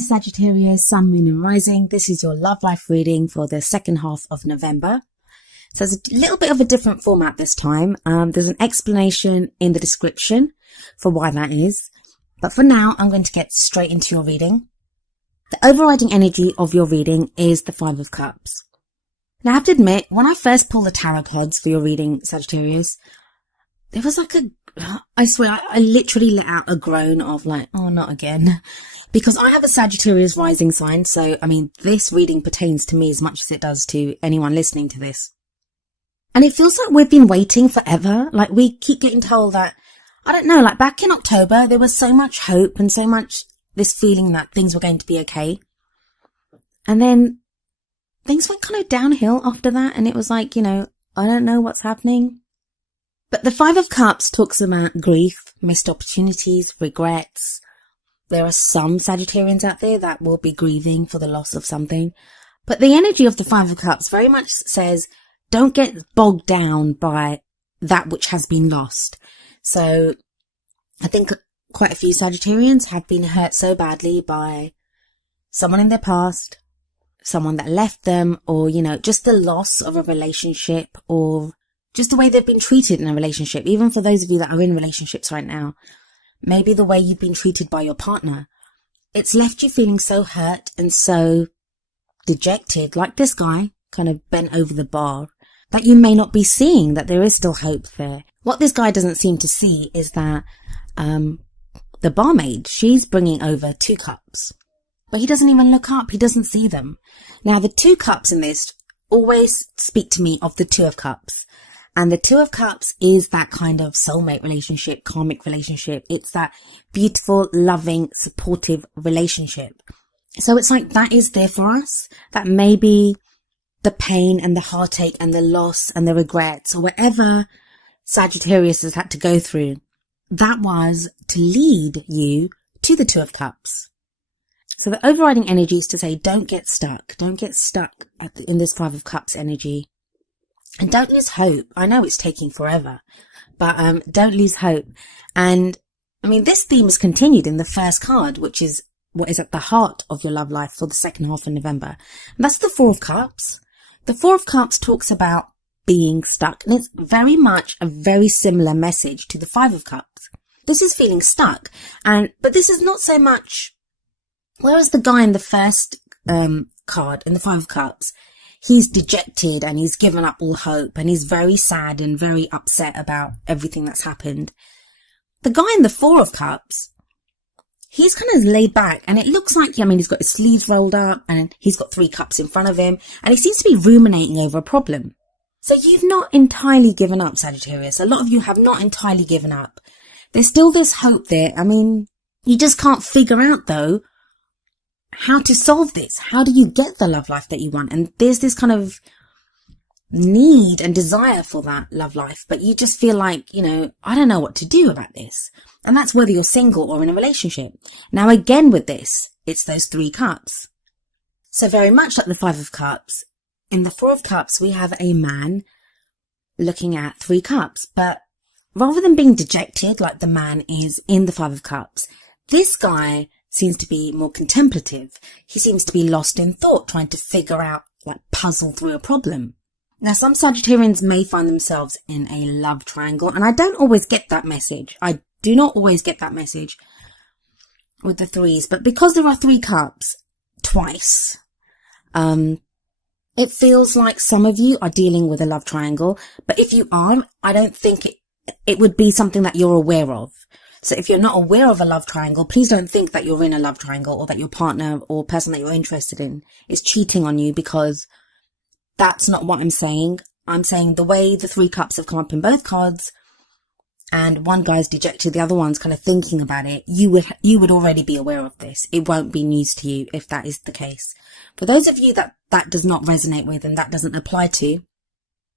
Sagittarius, Sun, Moon and Rising. This is your love life reading for the second half of November. So it's a little bit of a different format this time. There's an explanation in the description for why that is. But for now, I'm going to get straight into your reading. The overriding energy of your reading is the Five of Cups. Now I have to admit, when I first pulled the tarot cards for your reading, Sagittarius, there was like I swear, I literally let out a groan of like, oh, not again. Because I have a Sagittarius rising sign, so, I mean, this reading pertains to me as much as it does to anyone listening to this. And it feels like we've been waiting forever. Like, we keep getting told that, I don't know, like back in October, there was so much hope and so much this feeling that things were going to be okay. And then things went kind of downhill after that, and it was like, I don't know what's happening. But the Five of Cups talks about grief, missed opportunities, regrets. There are some Sagittarians out there that will be grieving for the loss of something. But the energy of the Five of Cups very much says, don't get bogged down by that which has been lost. So I think quite a few Sagittarians have been hurt so badly by someone in their past, someone that left them, or, just the loss of a relationship, or just the way they've been treated in a relationship. Even for those of you that are in relationships right now, maybe the way you've been treated by your partner, it's left you feeling so hurt and so dejected, like this guy, kind of bent over the bar, that you may not be seeing that there is still hope there. What this guy doesn't seem to see is that the barmaid, she's bringing over 2 cups, but he doesn't even look up. He doesn't see them. Now, the 2 cups in this always speak to me of the Two of Cups. And the Two of Cups is that kind of soulmate relationship, karmic relationship. It's that beautiful, loving, supportive relationship. So it's like that is there for us. That maybe the pain and the heartache and the loss and the regrets, or whatever Sagittarius has had to go through, that was to lead you to the Two of Cups. So the overriding energy is to say, don't get stuck. Don't get stuck in this Five of Cups energy. And don't lose hope. I know it's taking forever, but don't lose hope. And I mean, this theme is continued in the first card, which is what is at the heart of your love life for the second half of November. And that's the Four of Cups. The Four of Cups talks about being stuck, and it's very much a very similar message to the Five of Cups. This is feeling stuck, but this is not so much. Whereas the guy in the first card in the Five of Cups, he's dejected and he's given up all hope and he's very sad and very upset about everything that's happened. The guy in the Four of Cups, he's kind of laid back, and it looks like, he's got his sleeves rolled up and he's got 3 cups in front of him, and he seems to be ruminating over a problem. So you've not entirely given up, Sagittarius. A lot of you have not entirely given up. There's still this hope there. You just can't figure out, though, how to solve this. How do you get the love life that you want? And there's this kind of need and desire for that love life, but you just feel like, I don't know what to do about this. And that's whether you're single or in a relationship. Now, again, with this, it's those 3 cups. So very much like the Five of Cups, in the Four of Cups, we have a man looking at 3 cups, but rather than being dejected like the man is in the Five of Cups, this guy seems to be more contemplative. He seems to be lost in thought, trying to figure out, puzzle through a problem. Now, some Sagittarians may find themselves in a love triangle, and I don't always get that message. I do not always get that message with the 3s, but because there are 3 cups twice, it feels like some of you are dealing with a love triangle, but if you are, I don't think it would be something that you're aware of. So if you're not aware of a love triangle, please don't think that you're in a love triangle, or that your partner or person that you're interested in is cheating on you, because that's not what I'm saying. I'm saying the way the 3 cups have come up in both cards, and one guy's dejected, the other one's kind of thinking about it, you would already be aware of this. It won't be news to you if that is the case. For those of you that does not resonate with and that doesn't apply to,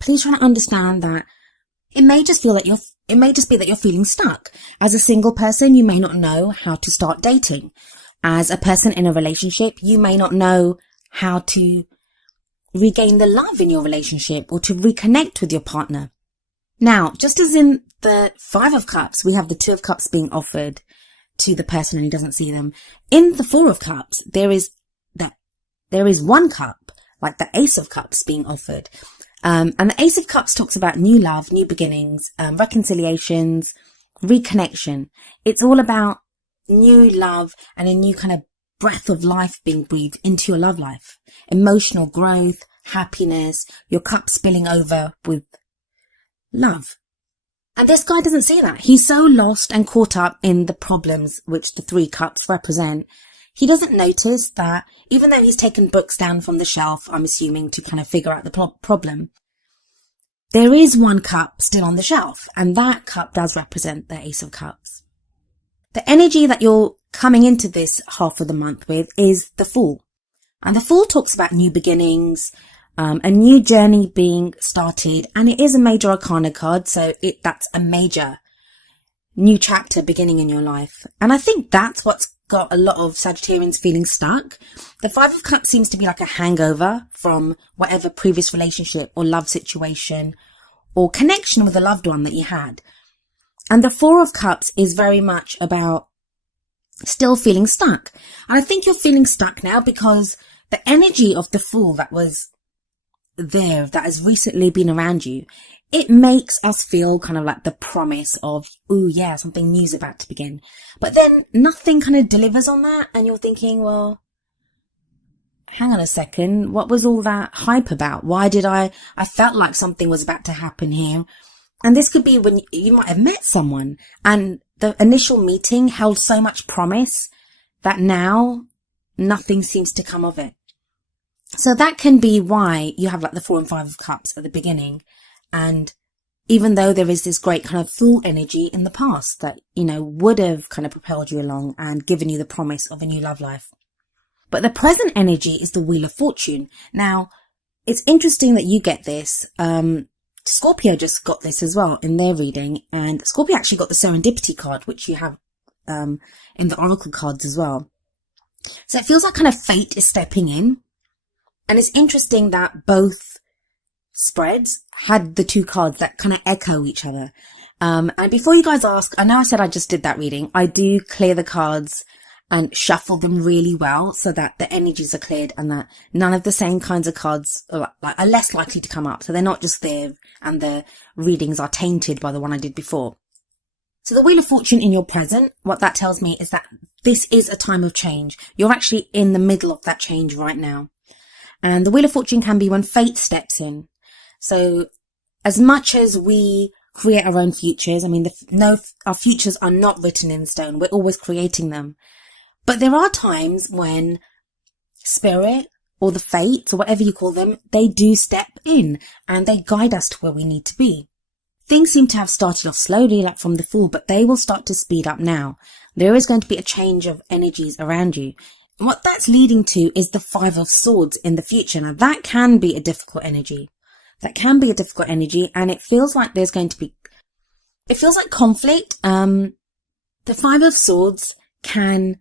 please try to understand that it may just be that you're feeling stuck. As a single person, you may not know how to start dating. As a person in a relationship, you may not know how to regain the love in your relationship or to reconnect with your partner. Now, just as in the Five of Cups, we have the Two of Cups being offered to the person and he doesn't see them. In the Four of Cups, there is one cup, like the Ace of Cups being offered. And the Ace of Cups talks about new love, new beginnings, reconciliations, reconnection. It's all about new love and a new kind of breath of life being breathed into your love life. Emotional growth, happiness, your cup spilling over with love. And this guy doesn't see that. He's so lost and caught up in the problems which the 3 cups represent. He doesn't notice that even though he's taken books down from the shelf, I'm assuming, to kind of figure out the problem, there is one cup still on the shelf, and that cup does represent the Ace of Cups. The energy that you're coming into this half of the month with is the Fool. And the Fool talks about new beginnings, a new journey being started, and it is a major arcana card, so that's a major new chapter beginning in your life. And I think that's what's got a lot of Sagittarians feeling stuck. The 5 of Cups seems to be like a hangover from whatever previous relationship or love situation or connection with a loved one that you had. And the 4 of Cups is very much about still feeling stuck. And I think you're feeling stuck now because the energy of the Fool that was there, that has recently been around you, it makes us feel kind of like the promise of, ooh, yeah, something new's about to begin. But then nothing kind of delivers on that. And you're thinking, well, hang on a second. What was all that hype about? Why did I felt like something was about to happen here. And this could be when you might have met someone and the initial meeting held so much promise that now nothing seems to come of it. So that can be why you have like the 4 and 5 of Cups at the beginning. And even though there is this great kind of Fool energy in the past that, would have kind of propelled you along and given you the promise of a new love life. But the present energy is the Wheel of Fortune. Now, it's interesting that you get this. Scorpio just got this as well in their reading. And Scorpio actually got the Serendipity card, which you have in the Oracle cards as well. So it feels like kind of fate is stepping in. And it's interesting that both spreads had the 2 cards that kind of echo each other. And before you guys ask, I know I said I just did that reading. I do clear the cards and shuffle them really well so that the energies are cleared and that none of the same kinds of cards are less likely to come up. So they're not just there and the readings are tainted by the one I did before. So the Wheel of Fortune in your present, what that tells me is that this is a time of change. You're actually in the middle of that change right now. And the Wheel of Fortune can be when fate steps in. So as much as we create our own futures, our futures are not written in stone. We're always creating them. But there are times when spirit or the fates or whatever you call them, they do step in and they guide us to where we need to be. Things seem to have started off slowly, like from the Fool, but they will start to speed up now. There is going to be a change of energies around you. And what that's leading to is the 5 of Swords in the future. Now that can be a difficult energy. And it feels like there's going to be, it feels like conflict. The 5 of Swords can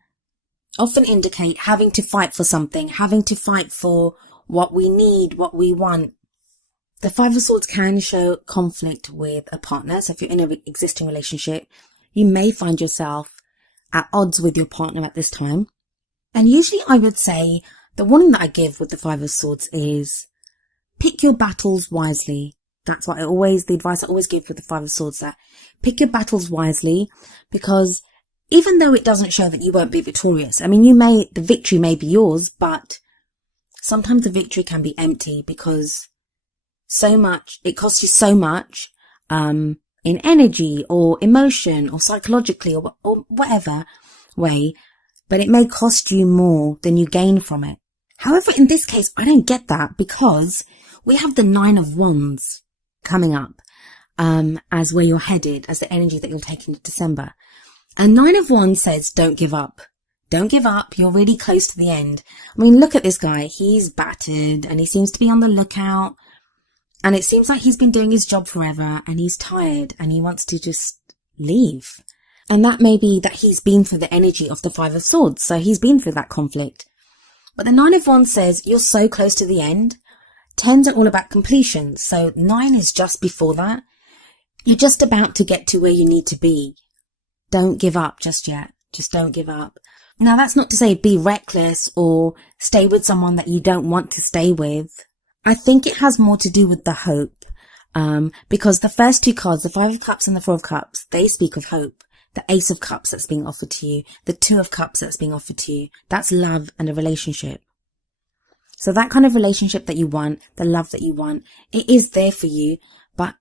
often indicate having to fight for something, having to fight for what we need, what we want. The 5 of Swords can show conflict with a partner. So if you're in an existing relationship, you may find yourself at odds with your partner at this time. And usually I would say the warning that I give with the 5 of Swords is pick your battles wisely. That's what the advice I always give with the 5 of Swords, that pick your battles wisely, because even though it doesn't show that you won't be victorious, the victory may be yours, but sometimes the victory can be empty because it costs you so much, in energy or emotion or psychologically or whatever way, but it may cost you more than you gain from it. However, in this case, I don't get that because we have the 9 of Wands coming up, as where you're headed, as the energy that you'll take into December. And 9 of Wands says, don't give up. Don't give up. You're really close to the end. Look at this guy. He's battered and he seems to be on the lookout. And it seems like he's been doing his job forever and he's tired and he wants to just leave. And that may be that he's been through the energy of the 5 of Swords. So he's been through that conflict. But the 9 of Wands says, you're so close to the end. 10s are all about completion. So 9 is just before that. You're just about to get to where you need to be. Don't give up just yet. Just don't give up. Now, that's not to say be reckless or stay with someone that you don't want to stay with. I think it has more to do with the hope. Because the first two cards, the Five of Cups and the Four of Cups, they speak of hope. The Ace of Cups that's being offered to you, the Two of Cups that's being offered to you, that's love and a relationship. So that kind of relationship that you want, the love that you want, it is there for you, but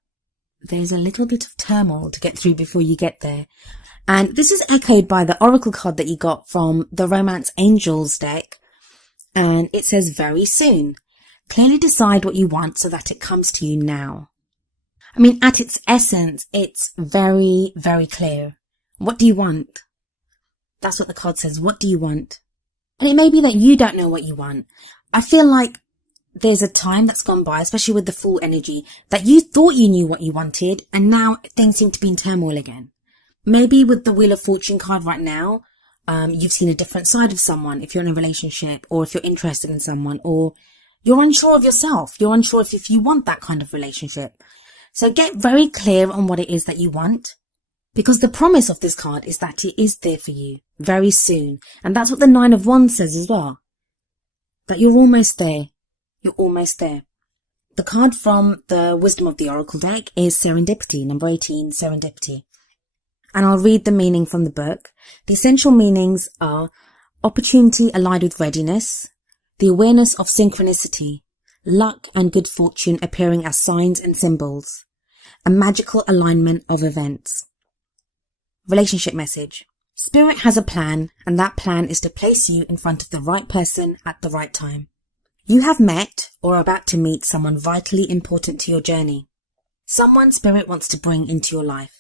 there's a little bit of turmoil to get through before you get there. And this is echoed by the Oracle card that you got from the Romance Angels deck. And it says, very soon. Clearly decide what you want so that it comes to you now. I mean, at its essence, it's very, very clear. What do you want? That's what the card says. What do you want? And it may be that you don't know what you want. I feel like there's a time that's gone by, especially with the Fool energy, that you thought you knew what you wanted, and now things seem to be in turmoil again. Maybe with the Wheel of Fortune card right now, you've seen a different side of someone if you're in a relationship, or if you're interested in someone, or you're unsure of yourself. You're unsure if you want that kind of relationship. So get very clear on what it is that you want, because the promise of this card is that it is there for you very soon. And that's what the Nine of Wands says as well. That you're almost there. You're almost there. The card from the Wisdom of the Oracle deck is Serendipity, number 18, Serendipity. And I'll read the meaning from the book. The essential meanings are opportunity allied with readiness, the awareness of synchronicity, luck and good fortune appearing as signs and symbols, a magical alignment of events. Relationship message. Spirit has a plan, and that plan is to place you in front of the right person at the right time. You have met or are about to meet someone vitally important to your journey. Someone Spirit wants to bring into your life.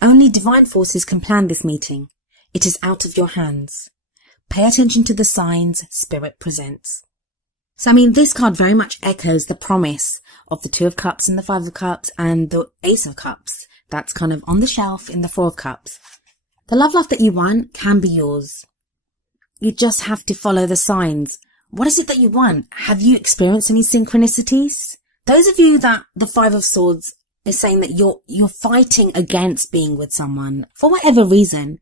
Only divine forces can plan this meeting. It is out of your hands. Pay attention to the signs Spirit presents. So, I mean, this card very much echoes the promise of the Two of Cups and the Five of Cups and the Ace of Cups. That's kind of on the shelf in the Four of Cups. The love life that you want can be yours. You just have to follow the signs. What is it that you want? Have you experienced any synchronicities? Those of you that the Five of Swords is saying that you're fighting against being with someone for whatever reason.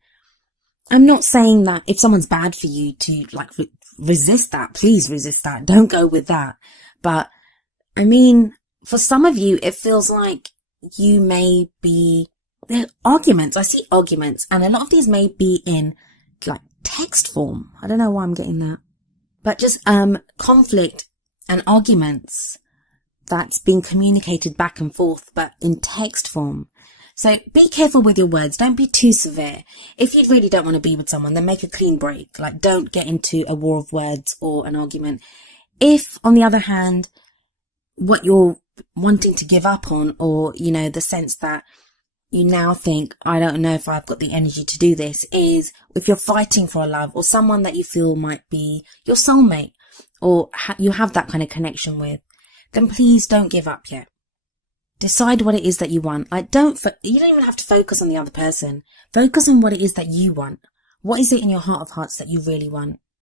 I'm not saying that if someone's bad for you to resist that. Please resist that. Don't go with that. But I mean, for some of you, it feels like you may be, there are arguments. I see arguments, and a lot of these may be in text form. I don't know why I'm getting that, but just conflict and arguments that's being communicated back and forth, but in text form. So be careful with your words. Don't be too severe. If you really don't want to be with someone, then make a clean break. Don't get into a war of words or an argument. If, on the other hand, what you're wanting to give up on, or, the sense that you now think, I don't know if I've got the energy to do this, is if you're fighting for a love or someone that you feel might be your soulmate, or you have that kind of connection with, then please don't give up yet. Decide what it is that you want. You don't even have to focus on the other person. Focus on what it is that you want. What is it in your heart of hearts that you really want?